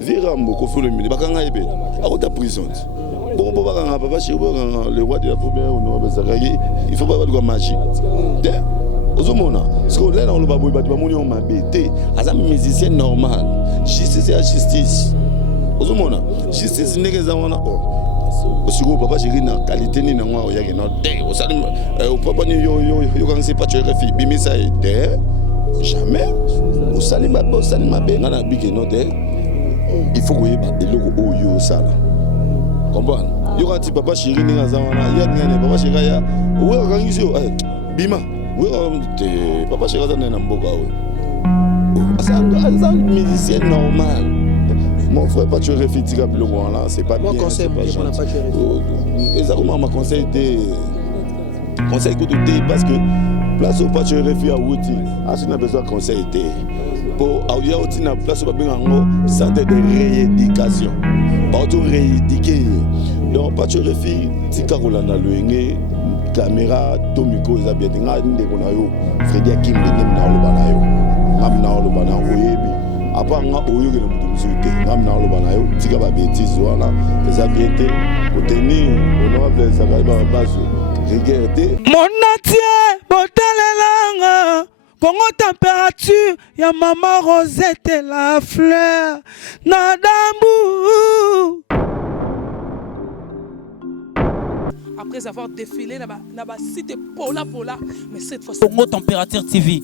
Virambo ko fulu mili bakanga ebe akota prison bon bakanga papa chez le roi de la fourbe on va zakagi il faut pas voir magie ozomona parce que là on le baboy batu bamoni on mabete aza musicien normal justice et justice ozomona justice ndekeza wana osiko papa chéri na qualité ni na ngwa oyaki no de osali papa ni yo quand c'est pas tu refi bimisa de jamais osali mabe ngana bige no de il faut que you sala comprendre yo quand papa chéri ni ngaza wana ya ngene papa chéri ya we organiser bima we papa chéri za na mboka we asa musicien normal mon frère pas tu réfléchis plus loin là c'est pas bien. Mon conseil pour n'a pas tu réfléchis exactement ma conseil était conseil que de parce que place au pas tu réfléchis à outil as besoin conseil était pour audio outil na place au bien en santé de rééducation pas tout rééduquer donc pas tu réfléchis tika kolanda loenge caméra tomiko za bien nga ndeko na yo Freddy Akim ndem na lobana yo ngam na lobana oyebi apa nga oyoke na mutu mzuite ngam na lobana yo tika ba bêtise wana eza bien te koteni honorable Zakai ba baso regardez mon atier botalelanga Congo température ya mama Rosette la fleur na dambu. Après avoir défilé dans la cité Pola, mais cette fois-ci Congo Température TV.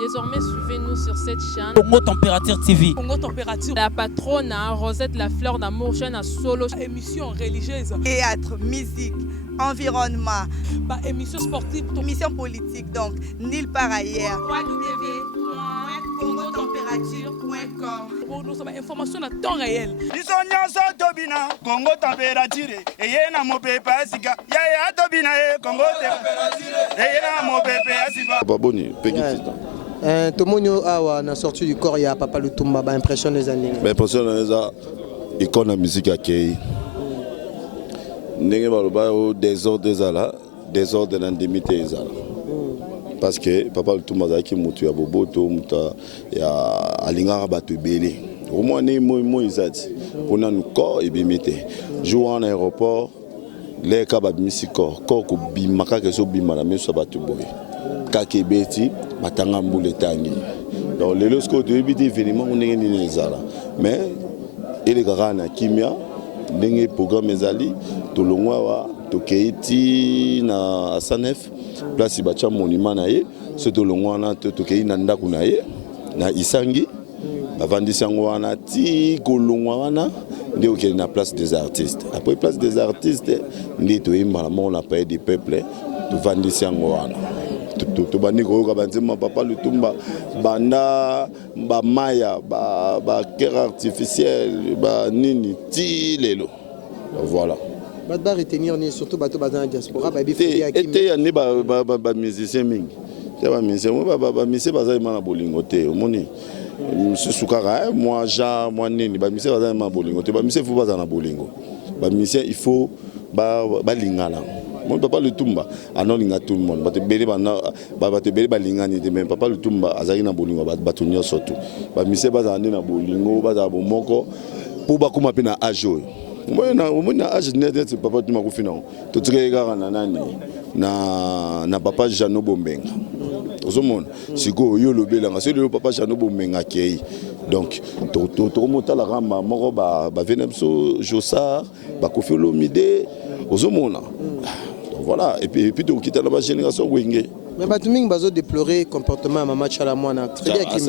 Désormais, suivez-nous sur cette chaîne. Congo Température TV. Congo Température. La patronne Rosette la fleur d'amour, chaîne à solo. Émission religieuse. Théâtre, musique, environnement. Émission sportive. Émission politique, donc nulle part ailleurs. www.congotempérature.com. Pour nous avoir information à temps réel. Congo Température. Et na mo pepe asika. Ya tobina Congo Température. Et na mo pepe asika. Baboni, petit. Tomonio awa na sorti du corps ya Papa Lutumba ba impression des années. Mais impression les a icône musique akei. Ndenge baloba o désordre ezala, désordre na ndimité ezala. Parce que Papa Lutumba zaki mutu ya boboto muta ya alingara bato belé. Au moins ni mo izati. Pona nu corps ebimité. Jour en aéroport les kaba misiko corps ko bimaka ke so bimala meso bato boye. Kakebeti batanga mbule tangi. Donc les lorsque de bidi événement on est ni ezala. Mais il est garana kimia ndenge programme ezali tolongwa wa tokeiti na Sanef place bacha monument na ye so tolongwa na tokei na ndaku na ye na Isangi bavandisi yango wana ti kolongwa wana nde okeli na place des artistes après place des artistes nde toyemba la mort na pays du peuple tovandisi yango wana tobandi koyoka banzema Papa Lutumba banda bamaya baker artificiel banini ti lelo voilà Badba retenir ni surtout bato bazana diaspora ba bifeli akimi était né ba musicien mingi ba musicien ba musicien bazali mana bolingo te omoni monsieur Soukara moi Jean moi nini ba musicien bazali mana bolingo te ba musicien faut bazana bolingo ba musicien il faut ba lingala. Mon Papa Lutumba anolinga tout le monde bato belé bato belé balingani te même Papa Lutumba azali na bolingo bato nyonso tout ba musicien bazana na bolingo bazala bomoko pour ba kuma pe na ajo. Moi na âge net Papa Lutumba kufina to trekaka na nani na Papa Jano Bombenga ozomona siko yo lobelanga c'est le Papa Jano Bombenga kei donc to monta la ramba moko ba venemso Jossar ba Koffi Olomide ozomona voilà et puis to kita la génération wenge. Mais Batuming bazo déplorer comportement Mama Chala Mwana. Très bien qui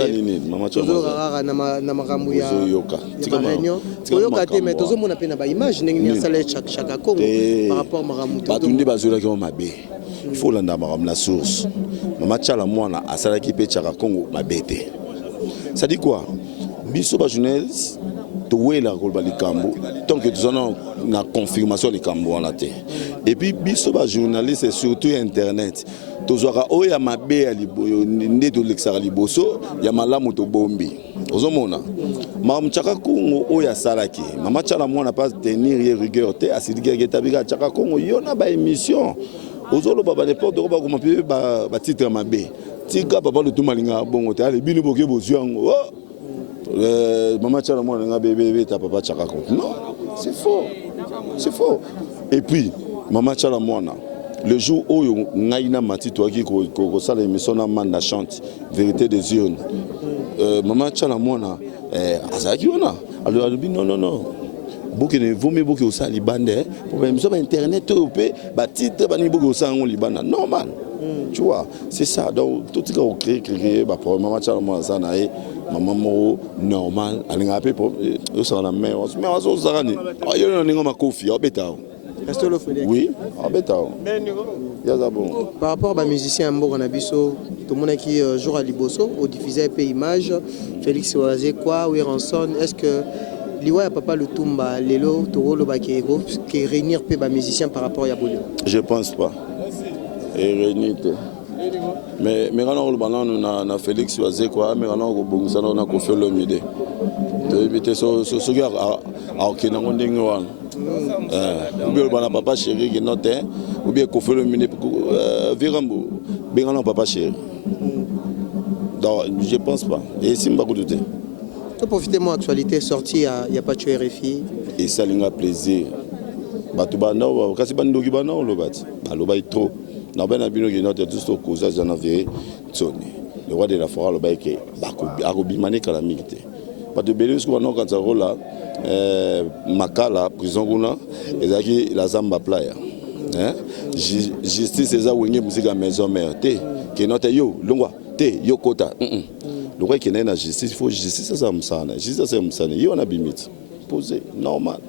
Mama Chala na makambu ya yoka. Réunion. Oyoka te mais tozo mona pe na ba image ndenge ni sala chaka Congo par rapport maramu. Batunde bazola ki mabe. Il faut landa maram la source. Mama Chala Mwana asala ki pe chaka Congo mabete. Ça dit quoi? Biso ba journaliste towela kolba likambo tant que nous avons la confirmation likambo wana te. Et puis biso ba journaliste et surtout internet tozwaka oya mabe ya liboyo nde to lexara liboso ya malamu to bombi ozomona mam chaka Congo oya salaki Mama Chala Mwana pas tenir rigueur te asidika getabika chaka Congo yona ba émission ozolo baba n'importe quoi comme pe ba titre mabe tika Papa Lutumba linga bongo te ale bino boke bozwango Maman tchala moi nga bébé ta papa tchaka compte. Non, c'est faux. C'est faux. Et puis maman tchala moi le jour où ngaina mati toi qui ko sala émission na manda chante vérité des urnes. Maman tchala moi azaki ona. Alors non. Beaucoup ne vaut mieux beaucoup au sali bande pour même sur internet européen ba titre ba ni beaucoup au sang libana normal. Tu vois, c'est ça. Donc tout ce qu'on crée bah pour maman tchala moi ça na maman mo normal alinga pe pour ça na mais on ça ni ayo ningo makofi obeta. Oui, obeta. Par rapport à musicien Mboka Nabiso, tout le monde qui joue à Liboso, au diffusé EP Image, Félix Oazé quoi, Wiranson, est-ce que Liwa ya papa Lutumba Lelo Toro Bakero qui réunir peu ba musicien par rapport à Yabolio? Je pense pas. Et réunir. Mais quand on a Félix Oazé quoi, mais quand on a confié l'homme idée. De éviter ce gars à Okina Ondingwan. Ou bien le papa chéri qui note, ou bien confié l'homme idée pour Virambo. Bien non papa chéri. Donc je pense pas. Et si m'a goûté. Profitez-moi actualité sortie il y a pas de RFI. Et ça linga plaisir. Batubana kasi bandoki bana lo bati. Aloba trop. Na bana bino ki note tout ce cause ça navé tsoni. Le roi de la forêt lo baike akobi mané calamité. Pas de belus ko na kanza rola makala prison kuna ezaki la zamba playa. Hein? Justice eza wenge musique maison mère te ki note yo longwa te yo kota. Le roi qui est dans la justice, il faut justice, ça me semble. Justice, ça me semble. Il y a une limite. Posé, normal.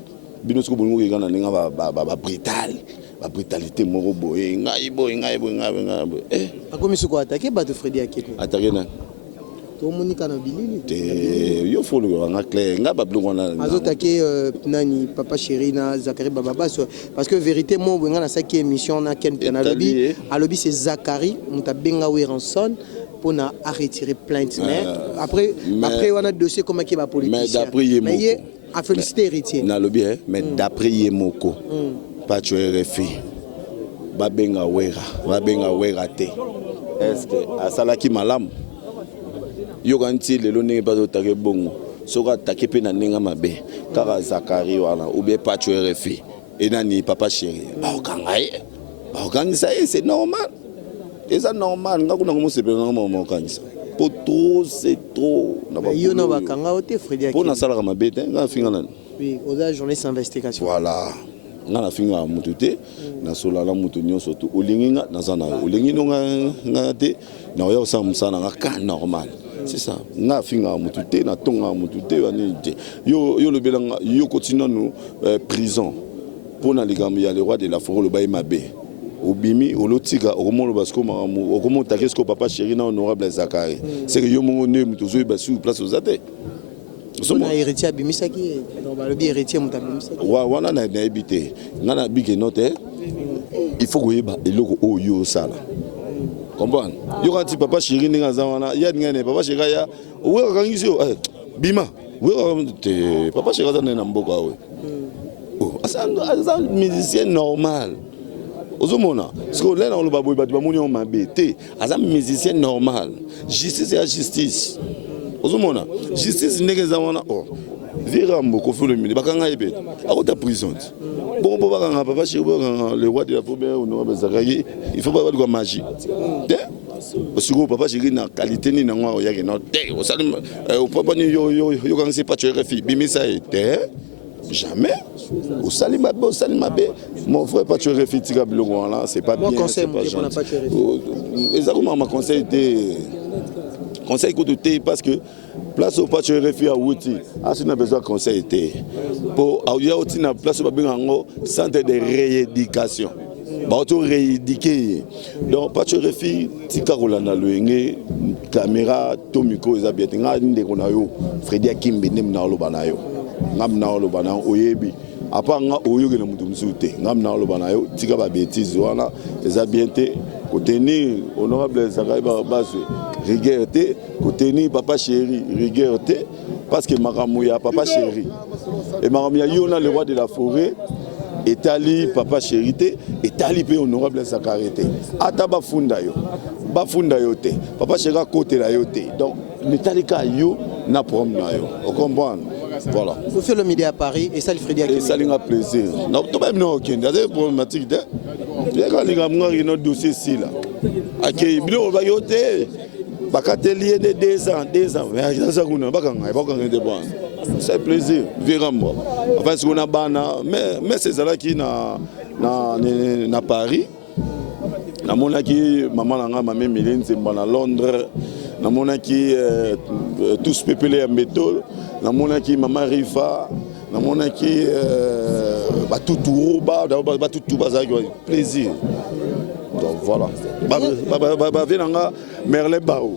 Binosco Boulou, il y a une brutalité, morobo. Il y a une. Comment est-ce qu'on a attaqué Freddy Akete? Attaqué, non? Tout le monde est bilili. Il faut le rendre clair. Il y a attaqué Nani, Papa Chérina, Zachary Bababa. Parce que vérité, moi, on a ça qui est émission, on a Ken Penalobi. À l'objet, c'est Zachary, on a Benga Wiranson. Pour retirer plainte. Mais après, on a dossier comme qui va politicien. Mais d'après Yemoko. Mais a félicité héritier. Mais d'après Yemoko, pas tu es refi. Babenga wera te. Est-ce que asalaki malam? Yo ganti le lone pas attaquer bongo. Soka attaquer pe na ninga mabe. Kara Zakari wana ou bien pas tu es refi. Et nani papa chéri. Ba okangaye. Ba okangisa c'est normal. Et ça normal, nous avons c'est pour trop, c'est trop. Il y a un Frédéric. Pour la salle à ma bête, oui, aux journalistes d'investigation. Voilà. Nous avons fait un moutouté, nous avons fait un moutouté, surtout au Lingina, nous avons fait un normal. C'est ça. Nous avons fait un moutouté, nous avons fait un moutouté. Nous continuons nous prison. Pour nous, il y a le roi de la forêt, le Baïmabé. Obimi olotika okomona basko maramu okomona kesko papa chéri na honorable Zakari c'est que yo mongo ne mutuzo ba sur place ozate on a héritier abimisaki donc ba lobi héritier mutabimisaki wana na habité ngana bige note il faut que yeba eloko oyo sala comprendre yo quand papa chéri ninga zawana ya ngane papa chéri ya we kangizio bima we papa chéri za na mboka we oh asa musicien normal. Parce que là, on a un musicien normal. Justice et justice. Justice n'est pas Virambo, Kofi Olomide, Bakanga Ebe, à haute prison. Bon, papa, le roi de la forêt, il faut pas avoir de magie. Parce que papa, j'ai une qualité, ni non, il y a une autre. Au salut, au papa, il y a pas de refus, Bimisa était. Jamais. Au Salimabé, mon frère, pas tu refus, là, c'est pas bien. C'est pas gentil. Exactement, ma conseil était. Conseil côté parce que place au pas tu refus à Wouti. Ah, si on a besoin de conseil était. Pour avoir aussi une place au centre de rééducation. Auto rééduquer. Donc, pas tu refus, Tikarola na luenge, caméra, Tomiko, Ezabiatinga, Ndekonayo, Freddy Akimbe, Nemnaolobanayo. Ngamna olobana oyebi apa nga oyoge na mutu msute ngamna olobana yo tika ba bêtise wana eza bien te kotenir honorable Zakari Babaswe rigueur te kotenir papa chéri rigueur te parce que makamu ya papa chéri et makamu ya yona le roi de la forêt etali papa chéri te etali pe honorable Zakari te ata bafunda yo te papa chéri côté la yo te donc netalika yo na problème na yo. On comprend. Voilà. Vous faites le midi à Paris et ça le Freddy Akimi. Et ça a plaisir. Non, tout même non aucun. C'est problématique de. Bien quand les gars ont notre dossier ici là. Akei bilo ba yote. Ba katelier de 2 ans. Mais ça qu'on pas quand c'est plaisir, vraiment. Enfin, ce qu'on a bana, mais c'est ça là qui na Paris. Na mona qui maman langa mamé Méline c'est à Londres. Na mona qui tous peuplés à métaux. Na mona qui maman Rifa. Na mona qui ba tout bazar plaisir. Donc voilà. Venanga Merle Bao.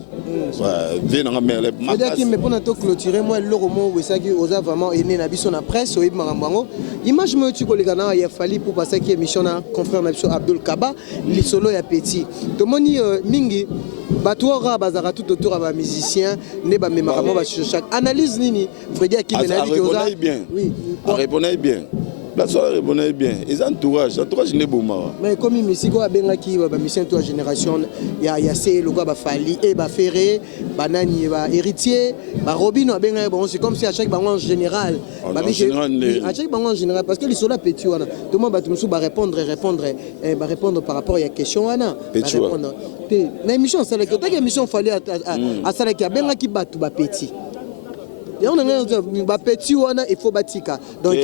Venanga Merle. C'est-à-dire qu'il me prend à clôturer moi le roman où ça qui osa vraiment est né na biso na presse au Marambango. Image me tu collègue na il a fallu pour passer qui émission na confrère Nabso Abdul Kaba, les solo ya petit. To moni mingi batouara bazara tout autour à musicien ne ba memaramo ba chaque analyse nini Freddy Akimi na dit que osa. Oui. Répondez bien. La soirée répondait bien. Ils entourage n'est pas bon. Mais comme il me dit quoi ben qui ba mission toi génération il y a c'est le gars ba Fali et ba Ferré, ba nani ba héritier, ba Robino ben bon c'est comme si à chaque banc en général à chaque banc en général parce que les soldats petit wana tout le monde ba tout ba répondre par rapport à la question wana répondre. Na émission ça la que émission fallait à ça la qui ben qui batu ba petit. Il faut batika donc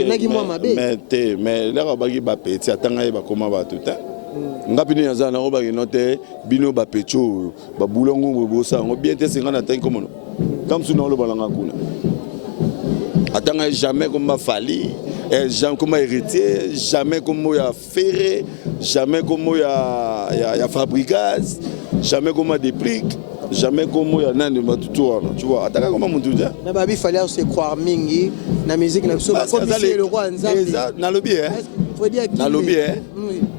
mais là bagi ba petit atanga ba koma ba tout ngapini yaza na ba note bino ba pecho ba bulongo bosa ngo bien te singa na tan comme comme sous le balanga kuna atanga jamais comme ma Fali jamais comme héritier jamais comme ya Ferré jamais comme ya Fabricas jamais comme Déplique jamais comme il y a nani matutoa tu vois ataka comment mon tout ça na babi fallait se croire mingi na musique na biso comme c'est le roi nzambe na lobby na lobby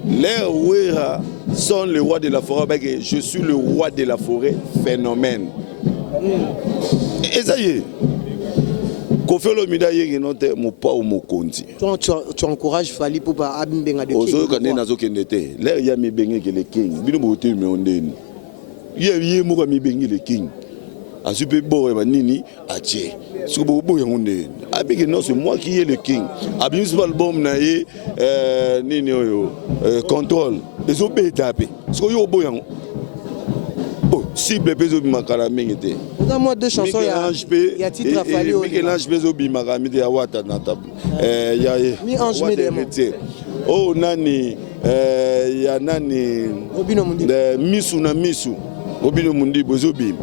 les ouera sont le roi de la forêt je suis le roi de la forêt phénomène et ça y est Kofi Olomide yé note mon pas ou mon konti tu encourages Fali pour pas abimbenga de ozo kane nazo kendete les ya mi benga que le king bino boté me ondeni yé mo mi bengi le king a super beau et nini a tché ce que beau yonde abiki non c'est moi qui est le king abini sur album na yé nini oyo contrôle les obé tapé ce que yo beau yon oh cible peso bimakara mingete dans moi deux chansons il y a titre à Fali au Michel-Ange peso bimakara mite ya wata na table il y a mi ange medemo oh nani ya nani Robino Mundi misu na misu Robino Mundi bozo bim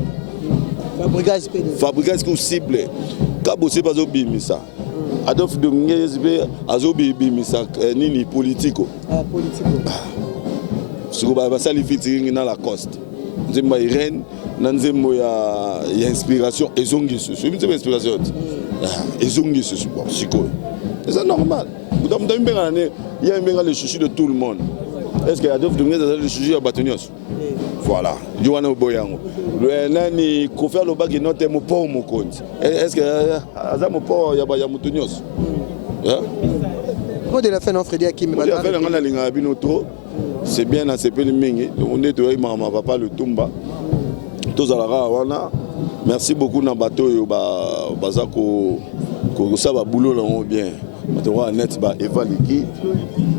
Fabricas qui cible kabo c'est pas zo bimisa Adolphe Dominguez be azo bimisa nini politico siko ba sali featuring na Lacoste nzemba Irene na nzembo ya inspiration ezongi susu nzemba inspiration ezongi susu siko c'est normal vous m'dami benga ne ya benga le chouchou de tout le monde est-ce que Adolphe Dominguez a le chouchou ya batonios voilà Joana Boyango le nani Kofi Olomide note mo po mo konti est-ce que aza mo po ya mutonios Mot de la fin non Freddy Akimi mot de la fin ngana linga bino trop c'est bien na sepeli mingi on est de mama papa le tumba tozalaka wana merci beaucoup na bateau yo bazako ko saba boulot là bien bateau net ba Eva Liki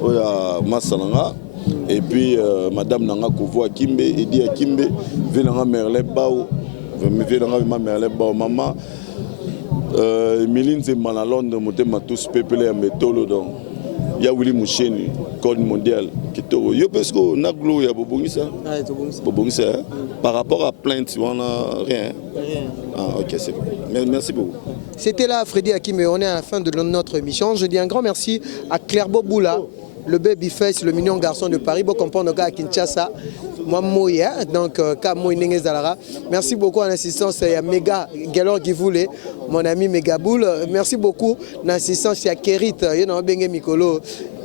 oya masalanga et puis madame nanga Kovo Kimbe Edi Kimbe venanga Merle Bao venanga ma Merle Bao maman Méline Zemba na Londres motema tous peuplé à métolo donc il y a Willy Moucheni code mondial qui toro yo parce que na glo ya bobongisa par rapport à plainte on a rien ah OK c'est bon merci beaucoup. C'était là Freddy Akimi, on est à la fin de notre émission. Je dis un grand merci à Claire Boboula, le babyface, le mignon garçon de Paris. Bon comprendre à Kinshasa. Moi Moya donc Kamoy Nengezalara. Merci beaucoup à l'assistance à Méga Galor qui voulait mon ami Megaboul. Merci beaucoup l'assistance à Kerit, Mikolo.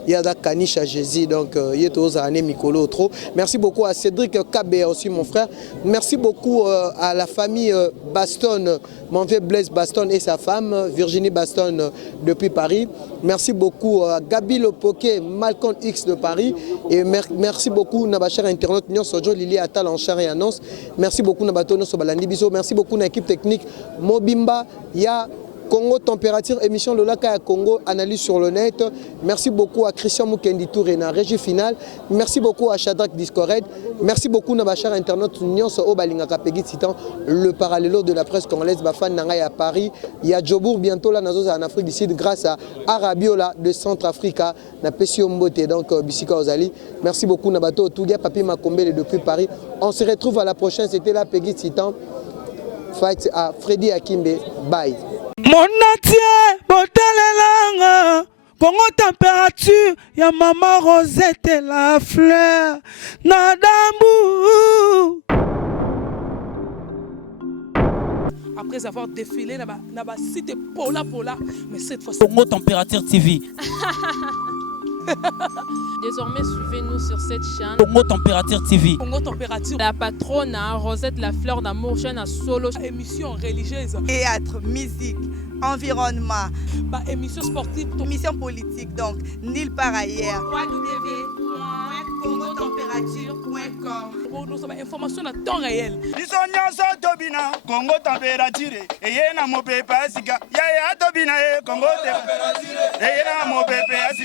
Yada Kanisha Jésus, donc Yetos Ané Mikolo trop. Merci beaucoup à Cédric Kabé aussi, mon frère. Merci beaucoup à la famille Baston, mon vieux Blaise Baston et sa femme, Virginie Baston depuis Paris. Merci beaucoup à Gabi Lopoké, Malcolm X de Paris. Et merci beaucoup à cher internaute Nyon Sojo Lili Atal en char et annonce. Merci beaucoup à Batono Sobalandi Biso. Merci beaucoup à l'équipe technique Mobimba. Ya Congo Température, émission Lolaka à Congo, analyse sur le net. Merci beaucoup à Christian Mukendi Touré, na régie finale. Merci beaucoup à Shadrach Discored. Merci beaucoup à Bachar Internaute Nyons Obalinga Kapegi Titan, le parallélo de la presse congolaise Bafan Nangay à Paris. Il y a Djobour bientôt là en Afrique du Sud grâce à Arabiola de Centrafrica, na Pesio Mbote, donc Bissika Ozali. Merci beaucoup Nabato Toudia Papi Makombele depuis Paris. On se retrouve à la prochaine, c'était là Peggy Titan. Fight à Freddy Akimbe. Bye. Mon natie, botalelanga, Congo température, ya maman Rosette et la fleur, Nadambu. Après avoir défilé, na cité Pola, mais cette fois-ci. Congo Température TV. Désormais, suivez-nous sur cette chaîne. Congo Température TV. Congo Température. La patronne, Rosette la fleur d'amour, chaîne à solo. Émission religieuse. Théâtre, musique, environnement, émission sportive. émission politique, donc nulle part ailleurs. www.congotempérature.com. Pour nous, information à temps réel. biso nyonso tobina Congo température eye na mopepe asika yaya tobina ye Congo température eye na mopepe asika